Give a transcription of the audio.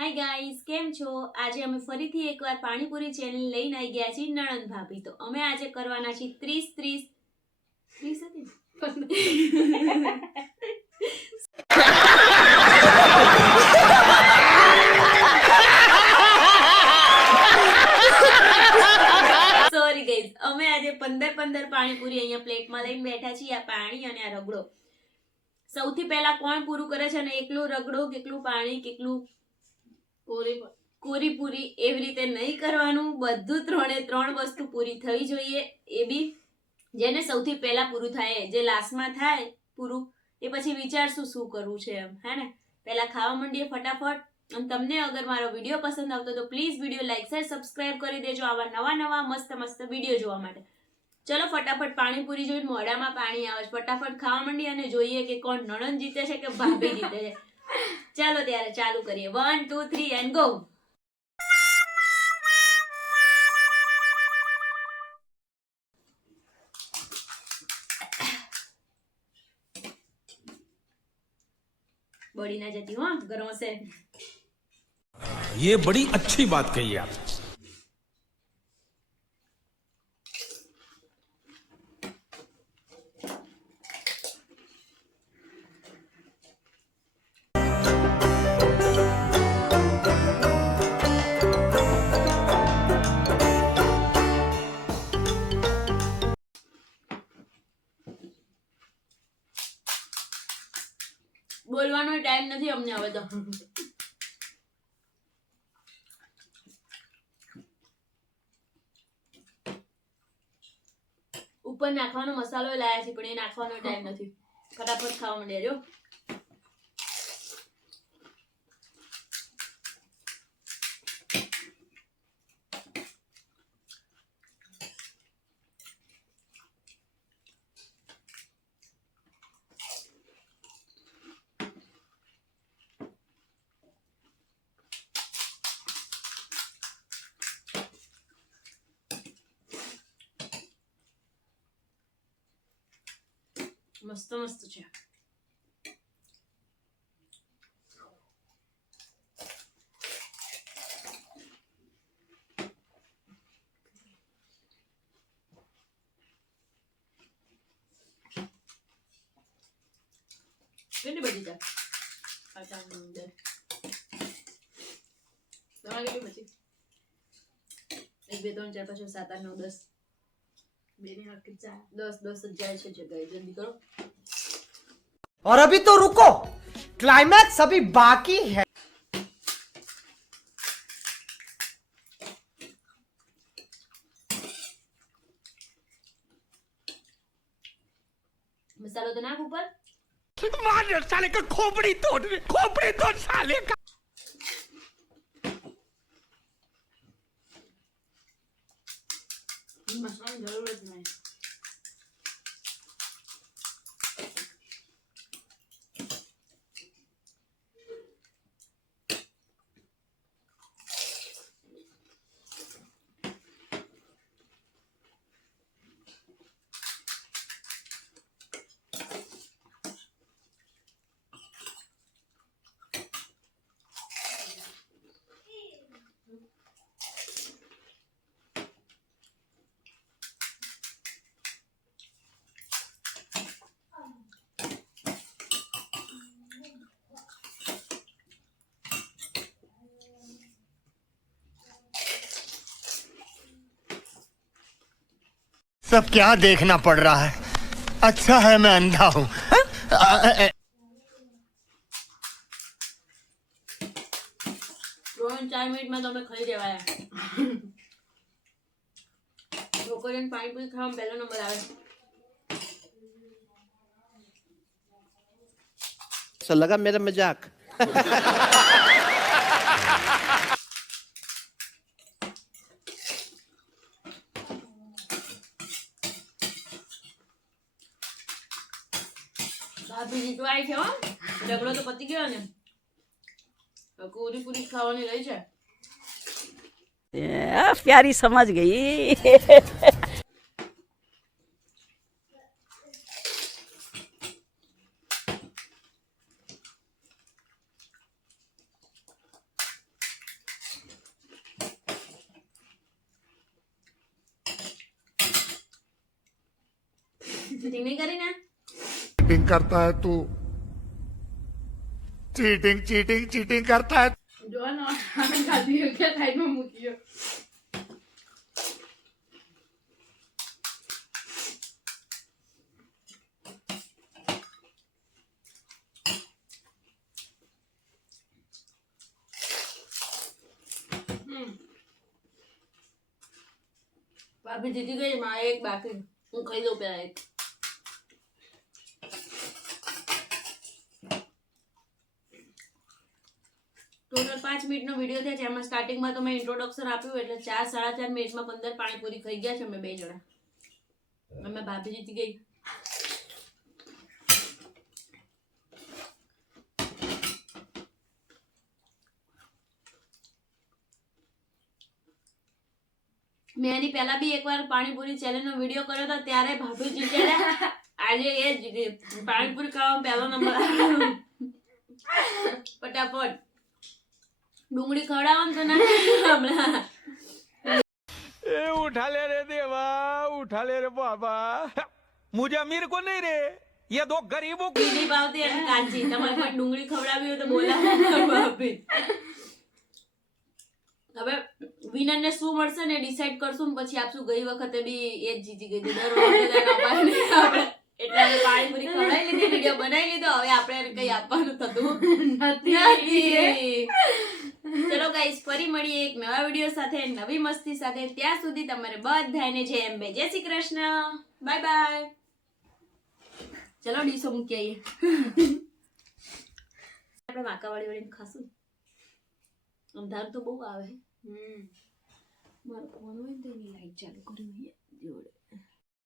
Hi guys, કેમ છો? આજે અમે ફરીથી એકવાર પાણીપુરી ચેનલ લઈને આવી ગયા છીએ નણંદ ભાભી. તો અમે આજે કરવાના છીએ 30 હતી સોરી ગાઈઝ, અમે આજે 15 પાણીપુરી અહીંયા પ્લેટમાં લઈને બેઠા છીએ. આ પાણી અને આ રગડો. સૌથી પહેલા કોણ પૂરું કરે છે અને એકલું રગડો કેટલું પાણી કેટલું કોરી પૂરી એવી રીતે નહીં કરવાનું. બધું 3 વસ્તુ પૂરી થવી જોઈએ. એ બી જેને સૌથી પહેલા પૂરું થાય, જે લાસ્ટમાં થાય પૂરું એ પછી વિચારશું શું કરવું છે એમ, હે ને. પહેલા ખાવા માંડીએ ફટાફટ. અને તમને અગર મારો વિડીયો પસંદ આવતો તો please video like share subscribe કરી દેજો આવા નવા મસ્ત વિડીયો જોવા માટે. ચલો ફટાફટ પાણીપુરી જોઈને મોઢામાં પાણી આવે છે. ફટાફટ ખાવા માંડીએ અને જોઈએ કે કોણ નણંદ જીતે છે કે ભાભી જીતે છે. ચાલો ત્યારે ચાલુ કરીએ. 1 2 3 એન્ડ ગો. बड़ी ना जाती हूँ घरों से. ये बड़ी अच्छी बात कही आप. બોલવાનો ટાઈમ નથી અમને હવે તો. ઉપર નાખવાનો મસાલો લાયા છે પણ એ નાખવાનો ટાઈમ નથી. ફટાફટ ખાવા માંડ્યા જો. મસ્ત છે. કેટલી બધી છે? તમારે કેટલી બધી? 1 2 3 4 5 6 7 8 9 10. मेरे हाथ के 10 જાય છે જગ્યાએ. જલ્દી કરો. और अभी तो रुको, क्लाइमैक्स अभी बाकी है. મસાલો તો નાખ ઉપર. मार साले का खोपड़ी तोड़ साले का. મસાલાની જરૂર જ નહીં. सब क्या देखना पड़ रहा है, अच्छा है मैं अंधा हूँ. 3-4 મિનિટમાં તો અમે ખાઈ દેવાયા. ઢોકળીને પાણીપુરી ખાવામાં પહેલો નંબર આવે. ऐसा लगा मेरा मजाक. ભાભી જીતવાય છે હો. ઝઘડો તો પતી ગયો ને. કોરી પૂરી ખાવાની રહી છે. प्यारी समझ गई. ચીટિંગ નહીં કરી ને? चीटिंग करता है तू चीटिंग चीटिंग चीटिंग करता है જોવાનો આનંદ ખાધી કે સાઈડમાં મૂક્યો. ભાભી જીતી ગઈ, મારે એક બાકી. હું ખાઈ દઉં પેલા એક. ટોટલ 5 મિનિટનો વિડીયો થયો છે. એમાં સ્ટાર્ટિંગમાં તો મેં ઇન્ટ્રોડક્શન આપ્યું એટલે 4-4.5 મિનિટમાં 15 પાણીપુરી ખાઈ ગયા છે અમે 2 જણા. અમે ભાભી જીતી ગઈ. મેં એની પહેલા બી એકવાર પાણીપુરી ચેલેન્જનો વિડીયો કર્યો હતો, ત્યારે ભાભી જીત્યા. આજે એ જીતી. પાણીપુરી ખાવામાં પહેલો નંબર આવ્યો. ફટાફટ ડુંગળી ખવડાવો ને તો ના હમણાં. ए उठा ले रे देवा उठा ले रे बाबा मुझे अमीर को नहीं रे ये दो गरीबों को બીજી ભાવતી અને કાચી. તમારે કોઈ ડુંગળી ખવડાવી હોય તો બોલાવો ભાભી. હવે વિનર ને શું મળશે ને ડિસાઈડ કરશું ને પછી આપશું. ગઈ વખતે બી એ જ જીતી ગઈ હતી. દર વખતે આપણે એટલે અમે પાણીપુરી ખવડાવી લીધી, વિડીયો બનાવી લીધો. હવે આપણે એને કઈ આપવાનું થતું નથી. ચલો ગાઈસ, ફરી મળીએ એક નવા વિડીયો સાથે, નવી મસ્તી સાથે. ત્યાં સુધી તમારે બધાને જય અંબે, જય શ્રી કૃષ્ણ, બાય બાય. ચલો ડીશો મૂકી આવીએ. આપણે માકાવાળી વાળી ખાશું. અંધારું તો બહુ આવે. મારો ફોન હોય ને તો એની લાઈટ ચાલુ કરી.